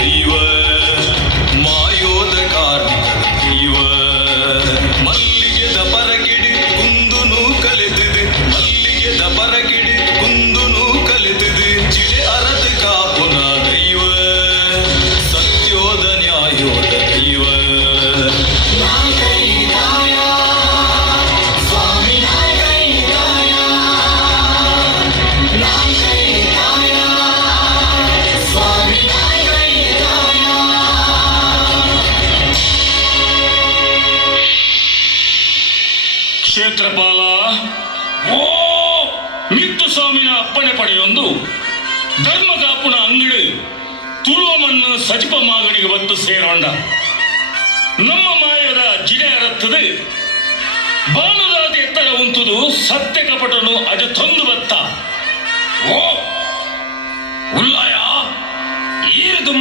ದೈವ ಮಾಯೋದ ಕಾರ್ಮಿಕರ ದೈವ ಮಲ್ಲಿಗೆದ ಪರಗಿಡಿ ಕುಂದುನು ಕಲೆತದು ಮಲ್ಲಿಗೆದ ಪರಗಿಡಿ ಕುಂದುನು ಕಲೆತದು ಚಿಡೆ ಅರದ ಕಾಪುನ ದೈವ ಸತ್ಯೋದ ನ್ಯಾಯೋದ ದೈವ ಕ್ಷೇತ್ರಪಾಲ ಓ ಮಿತ್ತು ಸ್ವಾಮಿನ ಅಪ್ಪಣೆ ಪಡೆಯೊಂದು ಧರ್ಮಗಾಪುನ ಅಂಗಡಿ ತುಳುವಮನ್ನು ಸಚಿಪ ಮಾಗಡಿಗೆ ಬತ್ತು ಸೇರೋಂಡ ನಮ್ಮ ಮಾಯದ ಜಿಡೆ ಅರತ್ತದೆ ಬಾನುದಾದ ಎತ್ತರ ಉಂಟುದು ಸತ್ಯ ಕಪಟನು ಅಜ ತೊಂದು ಬತ್ತ ಓ ಉಲ್ಲಾಯ ಈರದು